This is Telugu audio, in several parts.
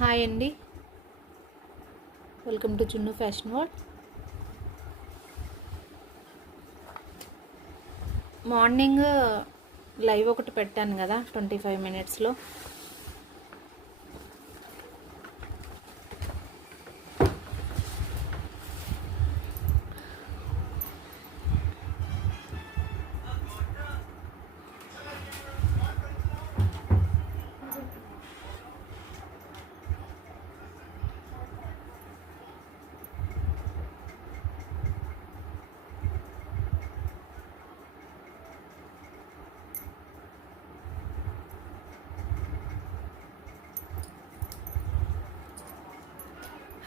హాయ్ అండి, welcome to Chunnu fashion world. Morning live ఒకటి పెట్టాను కదా 25 మినిట్స్లో.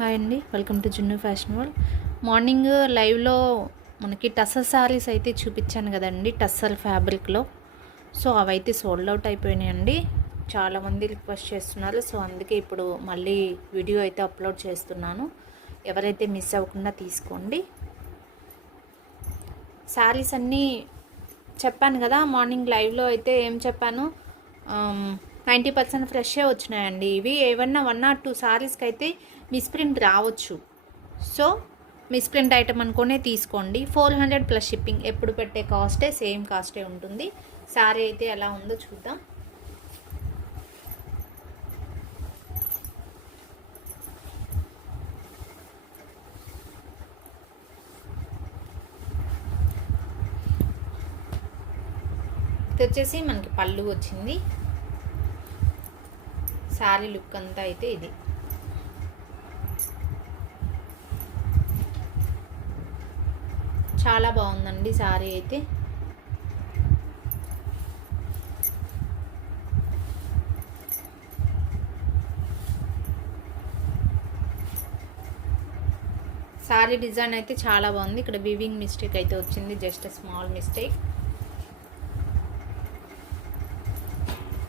హాయ్ అండి, welcome to Chunnu fashion world. Morning లైవ్లో మనకి టస్సర్ శారీస్ అయితే చూపించాను కదండి, టస్సర్ ఫ్యాబ్రిక్లో. సో అవైతే సోల్డ్ అవుట్ అయిపోయినాయండి. చాలామంది రిక్వెస్ట్ చేస్తున్నారు. సో అందుకే ఇప్పుడు మళ్ళీ వీడియో అయితే అప్లోడ్ చేస్తున్నాను. ఎవరైతే మిస్ అవ్వకుండా తీసుకోండి. శారీస్ అన్నీ చెప్పాను కదా మార్నింగ్ లైవ్లో అయితే. ఏం చెప్పాను, 90% ఫ్రెషే వచ్చినాయండి. ఇవి ఏమన్నా 1 or 2 శారీస్కి అయితే మిస్ప్రింట్ రావచ్చు. సో మిస్ప్రింట్ ఐటమ్ అనుకునే తీసుకోండి. 400 ప్లస్ షిప్పింగ్. ఎప్పుడు పెట్టే కాస్టే సేమ్ కాస్టే ఉంటుంది. శారీ అయితే ఎలా ఉందో చూద్దాం. ఇది వచ్చేసి మనకి పళ్ళు వచ్చింది. శారీ లుక్ అంతా అయితే ఇది. చాలా బాగుందండి శారీ అయితే. శారీ డిజైన్ అయితే చాలా బాగుంది. ఇక్కడ వీవింగ్ మిస్టేక్ అయితే వచ్చింది, జస్ట్ స్మాల్ మిస్టేక్.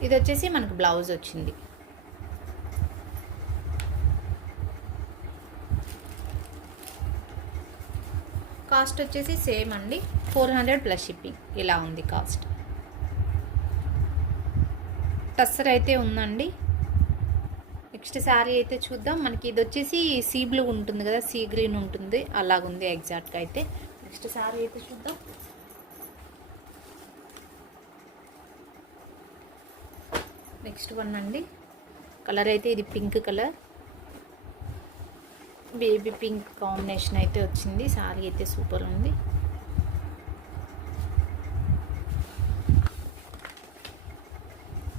ఇది వచ్చేసి మనకు బ్లౌజ్ వచ్చింది. కాస్ట్ వచ్చేసి సేమ్ అండి, 400 ప్లస్ షిప్పింగ్. ఇలా ఉంది కాస్ట్. టస్సర్ అయితే ఉందండి. నెక్స్ట్ శారీ అయితే చూద్దాం. మనకి ఇది వచ్చేసి సీ బ్లూ ఉంటుంది కదా, సీ గ్రీన్ ఉంటుంది, అలాగుంది ఎగ్జాక్ట్గా అయితే. నెక్స్ట్ శారీ అయితే చూద్దాం. నెక్స్ట్ వన్ అండి. కలర్ అయితే ఇది pink colour, baby pink combination అయితే వచ్చింది. శారీ అయితే సూపర్ ఉంది.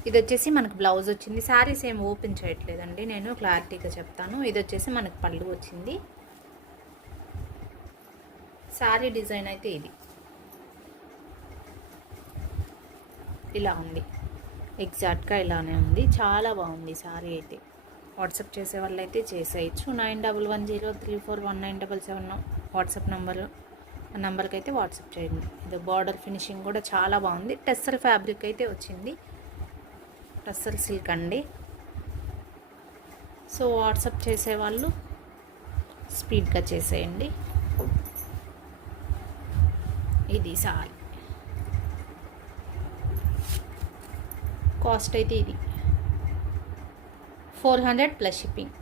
ఇది వచ్చేసి మనకు బ్లౌజ్ వచ్చింది. శారీస్ ఏం ఓపెన్ చేయట్లేదండి, నేను క్లారిటీగా చెప్తాను. ఇది వచ్చేసి మనకు పళ్ళు వచ్చింది. శారీ డిజైన్ అయితే ఇది ఇలా ఉంది, ఎగ్జాక్ట్గా ఇలానే ఉంది. చాలా బాగుంది శారీ అయితే. వాట్సాప్ చేసే వాళ్ళు అయితే చేసేయచ్చు. 9110341977 వాట్సాప్ నెంబరు. ఆ నెంబర్కి అయితే వాట్సాప్ చేయండి. ఇది బార్డర్ ఫినిషింగ్ కూడా చాలా బాగుంది. టెస్సర్ ఫ్యాబ్రిక్ అయితే వచ్చింది, టెస్సర్ సిల్క్ అండి. సో వాట్సాప్ చేసేవాళ్ళు స్పీడ్గా చేసేయండి. ఇది సారీ. కాస్ట్ అయితే ఇది 400 ప్లస్ షిప్పింగ్.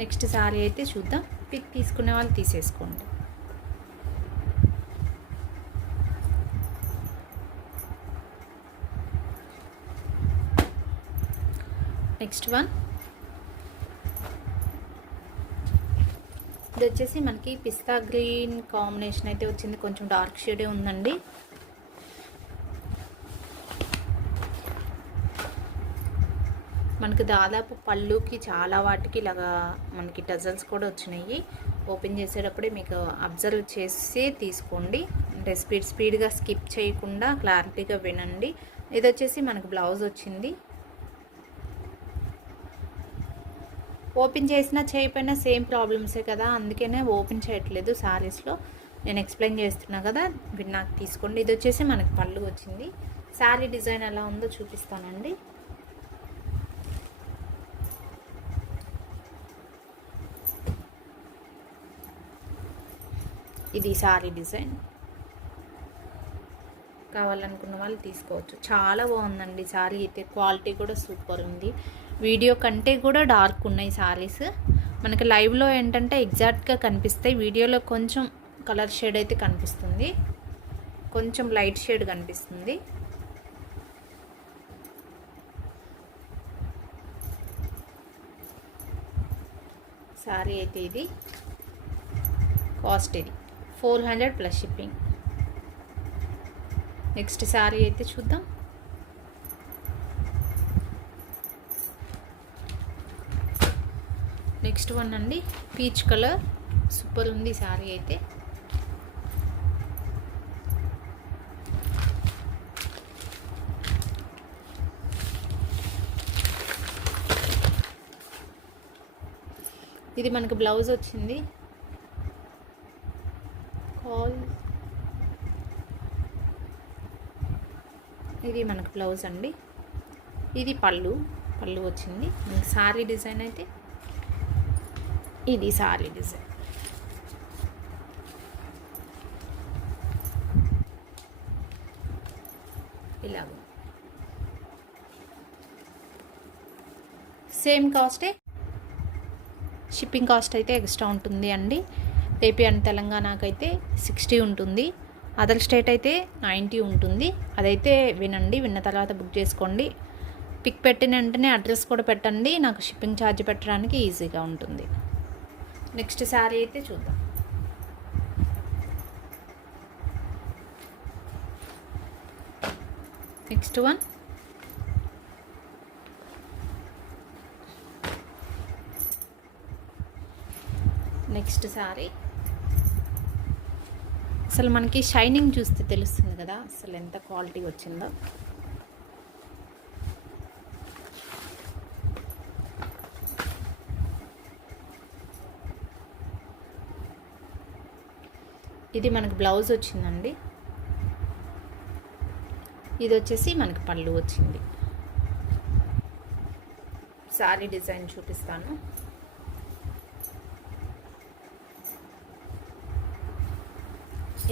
నెక్స్ట్ శారీ అయితే చూద్దాం. పిక్ తీసుకునే వాళ్ళు తీసేసుకోండి. Next one. ఇది వచ్చేసి మనకి పిస్తా గ్రీన్ కాంబినేషన్ అయితే వచ్చింది. కొంచెం డార్క్ షేడే ఉందండి. మనకి దాదాపు పళ్ళుకి చాలా వాటికి ఇలాగా మనకి టజల్స్ కూడా వచ్చినాయి. ఓపెన్ చేసేటప్పుడే మీకు అబ్జర్వ్ చేసి తీసుకోండి. అంటే స్పీడ్గా స్కిప్ చేయకుండా క్లారిటీగా వినండి. ఇది వచ్చేసి మనకు బ్లౌజ్ వచ్చింది. ఓపెన్ చేసినా చేయకపోయినా సేమ్ ప్రాబ్లమ్సే కదా, అందుకనే ఓపెన్ చేయట్లేదు శారీస్లో. నేను ఎక్స్ప్లెయిన్ చేస్తున్నా కదా, విన్నాక తీసుకోండి. ఇది వచ్చేసి మనకు పళ్ళు వచ్చింది. శారీ డిజైన్ ఎలా ఉందో చూపిస్తానండి. ఇది శారీ డిజైన్. కావాలనుకున్న వాళ్ళు తీసుకోవచ్చు. చాలా బాగుందండి శారీ అయితే, క్వాలిటీ కూడా సూపర్ ఉంది. వీడియో కంటే కూడా డార్క్ ఉన్నాయి శారీస్. మనకి లైవ్లో ఏంటంటే ఎగ్జాక్ట్గా కనిపిస్తాయి, వీడియోలో కొంచెం కలర్ షేడ్ అయితే కనిపిస్తుంది, కొంచెం లైట్ షేడ్ కనిపిస్తుంది. శారీ అయితే ఇది కాస్ట్ ఇది 400 ప్లస్ షిప్పింగ్. నెక్స్ట్ శారీ అయితే చూద్దాం. నెక్స్ట్ వన్ అండి, పీచ్ కలర్, సూపర్ ఉంది శారీ అయితే. ఇది మనకు బ్లౌజ్ వచ్చింది. ఇది మనకు బ్లౌజ్ అండి. ఇది పళ్ళు వచ్చింది మనకి. శారీ డిజైన్ అయితే ఇది శారీ డిజైన్. ఇలాగ సేమ్ కాస్టే, షిప్పింగ్ కాస్ట్ అయితే ఎక్స్ట్రా ఉంటుంది అండి. ఏపీ అండ్ తెలంగాణకైతే 60 ఉంటుంది, అదర్ స్టేట్ అయితే 90 ఉంటుంది. అదైతే వినండి, విన్న తర్వాత బుక్ చేసుకోండి. పిక్ పెట్టిన వెంటనే అడ్రస్ కూడా పెట్టండి, నాకు షిప్పింగ్ ఛార్జ్ పెట్టడానికి ఈజీగా ఉంటుంది. నెక్స్ట్ శారీ అయితే చూద్దాం. నెక్స్ట్ వన్ నెక్స్ట్ శారీ అసలు మనకి షైనింగ్ చూస్తే తెలుస్తుంది కదా అసలు ఎంత క్వాలిటీ వచ్చిందో. ఇది మనకు బ్లౌజ్ వచ్చిందండి. ఇది వచ్చేసి మనకి పళ్ళు వచ్చింది. శారీ డిజైన్ చూపిస్తాను.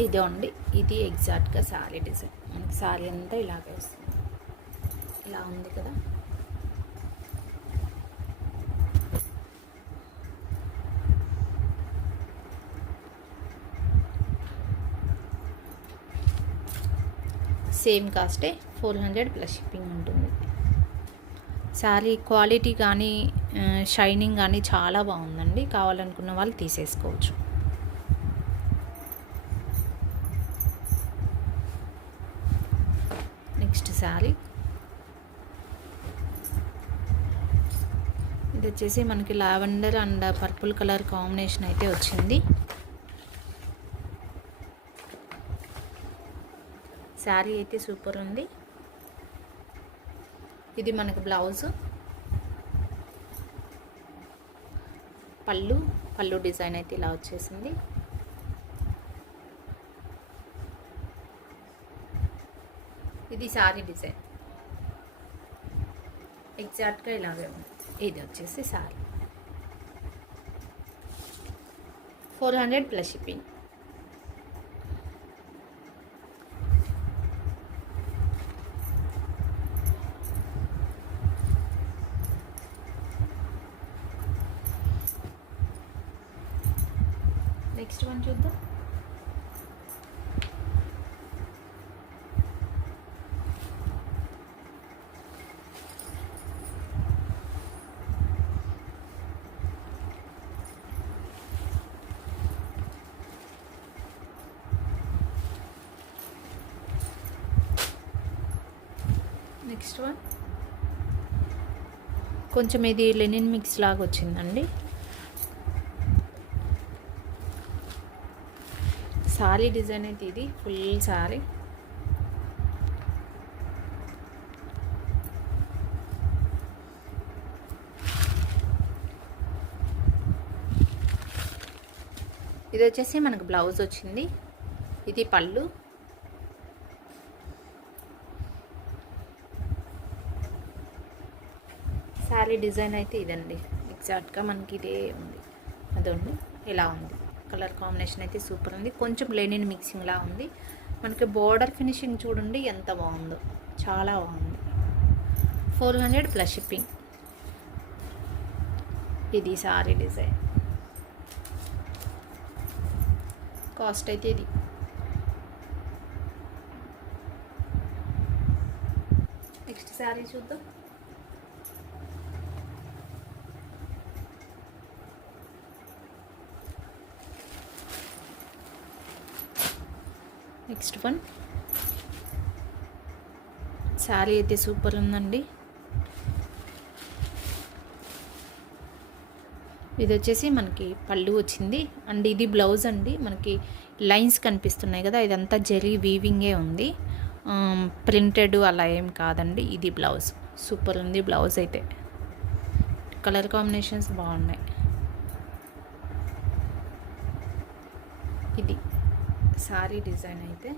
ఇదే అండి, ఇది ఎగ్జాక్ట్గా శారీ డిజైన్. మనకి శారీ అంతా ఇలాగే వస్తుంది, ఇలా ఉంది కదా. సేమ్ కాస్టే 400 ప్లస్ షిప్పింగ్ ఉంటుంది. శారీ క్వాలిటీ కానీ షైనింగ్ కానీ చాలా బాగుందండి, కావాలనుకున్న వాళ్ళు తీసేసుకోవచ్చు. నెక్స్ట్ శారీ ఇది వచ్చేసి మనకి lavender and purple colour combination అయితే వచ్చింది. శారీ అయితే సూపర్ ఉంది. ఇది మనకు బ్లౌజ్, పళ్ళు డిజైన్ అయితే ఇలా వచ్చేసింది. ఇది శారీ డిజైన్ ఎగ్జాక్ట్గా ఇలాగే ఉంది. ఇది వచ్చేసి sari 400 plus shipping. Next one చూద్దాం. నెక్స్ట్ వన్ కొంచెం ఇది లెనిన్ మిక్స్ లాగా వచ్చిందండి. శారీ డిజైన్ అయితే ఇది ఫుల్ శారీ. ఇది వచ్చేసి మనకు బ్లౌజ్ వచ్చింది. ఇది పళ్ళు. శారీ డిజైన్ అయితే ఇదండి, ఎగ్జాక్ట్గా మనకి ఇదే ఉంది. అదండి ఇలా ఉంది. కలర్ కాంబినేషన్ అయితే సూపర్ ఉంది. కొంచెం లెనిన్ మిక్సింగ్లా ఉంది. మనకి బోర్డర్ ఫినిషింగ్ చూడండి ఎంత బాగుందో, చాలా బాగుంది. 400 ప్లస్ షిప్పింగ్. ఇది సారీ డిజైన్ కాస్ట్ అయితే ఇది. నెక్స్ట్ శారీ చూద్దాం. నెక్స్ట్ వన్ శారీ అయితే సూపర్ ఉందండి. ఇది వచ్చేసి మనకి పళ్ళు వచ్చింది అండ్ ఇది బ్లౌజ్ అండి. మనకి లైన్స్ కనిపిస్తున్నాయి కదా, ఇదంతా జరీ వీవింగే ఉంది, ప్రింటెడ్ అలా ఏం కాదండి. ఇది బ్లౌజ్ సూపర్ ఉంది. బ్లౌజ్ అయితే కలర్ కాంబినేషన్స్ బాగున్నాయి. ఇది సారీ డిజైన్ అయితే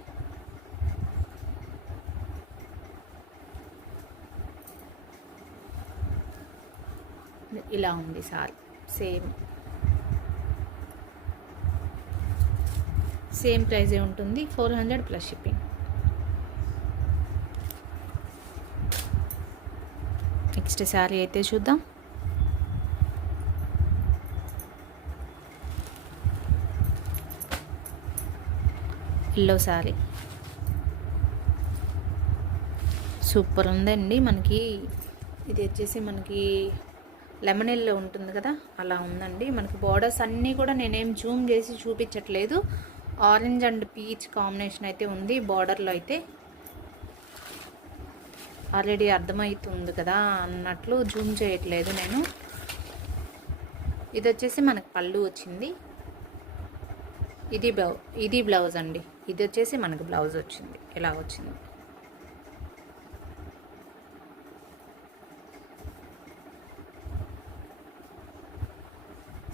ఇలా ఉంది. సారీ సేమ్ ప్రైజే ఉంటుంది. 400 ప్లస్ షిప్పింగ్. నెక్స్ట్ శారీ అయితే చూద్దాం. ఎల్లో శారీ సూపర్ ఉందండి. మనకి ఇది వచ్చేసి మనకి లెమన్ ఎల్లో ఉంటుంది కదా, అలా ఉందండి. మనకి బోర్డర్స్ అన్నీ కూడా నేనేం జూమ్ చేసి చూపించట్లేదు. ఆరెంజ్ అండ్ పీచ్ కాంబినేషన్ అయితే ఉంది బోర్డర్లో అయితే. ఆల్రెడీ అర్థమవుతుంది కదా అన్నట్లు జూమ్ చేయట్లేదు నేను. ఇది వచ్చేసి మనకు పళ్ళు వచ్చింది. ఇది బ్లౌజ్ అండి. ఇది వచ్చేసి మనకు బ్లౌజ్ వచ్చింది, ఇలా వచ్చింది.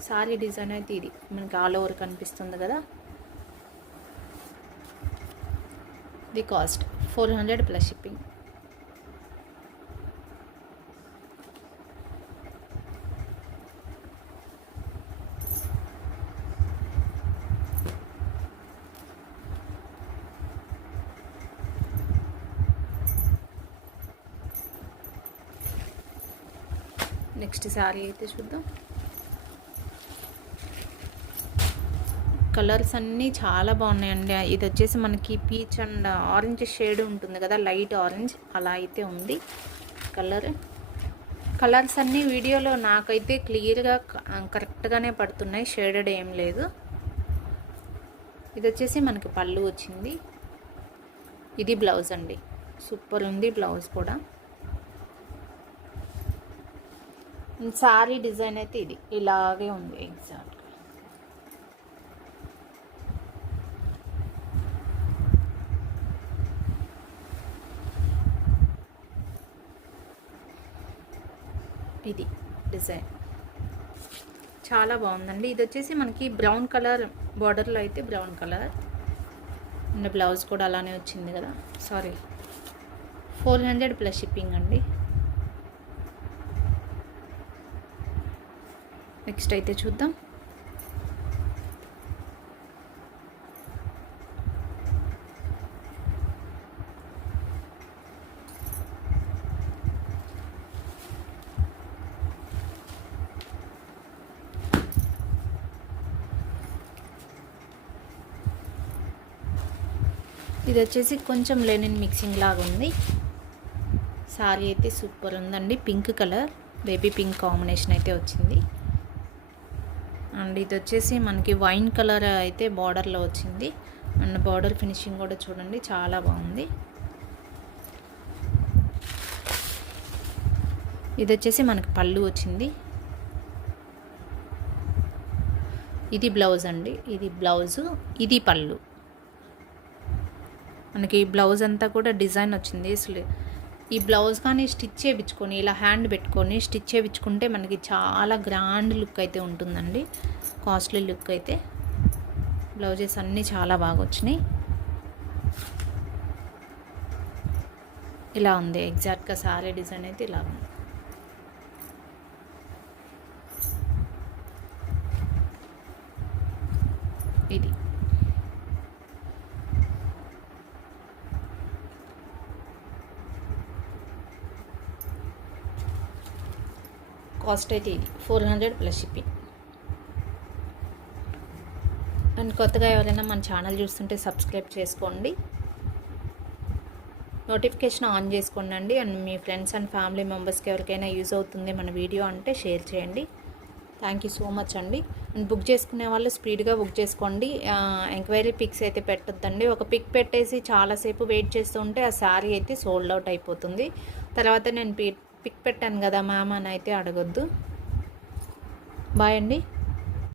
సారీ డిజైన్ అయితే ఇది మనకి ఆల్ ఓవర్ కనిపిస్తుంది కదా. The cost 400 plus shipping. Next sari అయితే చూద్దాం. కలర్స్ అన్నీ చాలా బాగున్నాయండి. ఇది వచ్చేసి మనకి పీచ్ అండ్ ఆరెంజ్ షేడ్ ఉంటుంది కదా, లైట్ ఆరెంజ్ అలా అయితే ఉంది కలర్స్ అన్నీ వీడియోలో నాకైతే క్లియర్గా కరెక్ట్గానే పడుతున్నాయి, షేడెడ్ ఏం లేదు. ఇది వచ్చేసి మనకి పళ్ళు వచ్చింది. ఇది బ్లౌజ్ అండి, సూపర్ ఉంది బ్లౌజ్ కూడా. సారీ డిజైన్ అయితే ఇది ఇలాగే ఉంది ఎగ్జాక్ట్. ఇది డిజైన్ చాలా బాగుందండి. ఇది వచ్చేసి మనకి బ్రౌన్ కలర్ బార్డర్లో అయితే బ్రౌన్ కలర్ అండ్ బ్లౌజ్ కూడా అలానే వచ్చింది కదా. సారీ 400 ప్లస్ షిప్పింగ్ అండి. నెక్స్ట్ అయితే చూద్దాం. ఇది వచ్చేసి కొంచెం లెనిన్ మిక్సింగ్ లాగా ఉంది. సారీ అయితే సూపర్ ఉందండి. Pink colour, baby pink combination అయితే వచ్చింది. అండ్ ఇది వచ్చేసి మనకి వైన్ కలర్ అయితే బార్డర్లో వచ్చింది. అండ్ బార్డర్ ఫినిషింగ్ కూడా చూడండి చాలా బాగుంది. ఇది వచ్చేసి మనకి పళ్ళు వచ్చింది. ఇది బ్లౌజ్ అండి, ఇది బ్లౌజు, ఇది పళ్ళు. మనకి బ్లౌజ్ అంతా కూడా డిజైన్ వచ్చింది. అసలు ఈ బ్లౌజ్ కానీ స్టిచ్ చేయించుకొని ఇలా హ్యాండ్ పెట్టుకొని స్టిచ్ చేయించుకుంటే మనకి చాలా గ్రాండ్ లుక్ అయితే ఉంటుందండి, కాస్ట్లీ లుక్ అయితే. బ్లౌజెస్ అన్నీ చాలా బాగా వచ్చినాయి. ఇలా ఉంది ఎగ్జాక్ట్గా సారీ డిజైన్ అయితే ఇలా ఉంది. ఇది కాస్ట్ అయితే ఇది 400 ప్లస్ షిప్పింగ్. అండ్ కొత్తగా ఎవరైనా మన ఛానల్ చూస్తుంటే సబ్స్క్రైబ్ చేసుకోండి, నోటిఫికేషన్ ఆన్ చేసుకోండి. And me friends and family మెంబర్స్కి ఎవరికైనా యూజ్ అవుతుంది మన వీడియో అంటే షేర్ చేయండి. థ్యాంక్ యూ సో మచ్ అండి. అండ్ బుక్ చేసుకునే వాళ్ళు స్పీడ్గా బుక్ చేసుకోండి. ఎంక్వైరీ పిక్స్ అయితే పెట్టొద్దండి. ఒక పిక్ పెట్టేసి చాలాసేపు వెయిట్ చేస్తూ ఉంటే ఆ శారీ అయితే సోల్డ్ అవుట్ అయిపోతుంది. తర్వాత నేను పిక్ పెట్టాను కదా మ్యామ్ అని అయితే అడగొద్దు. బాయ్ అండి.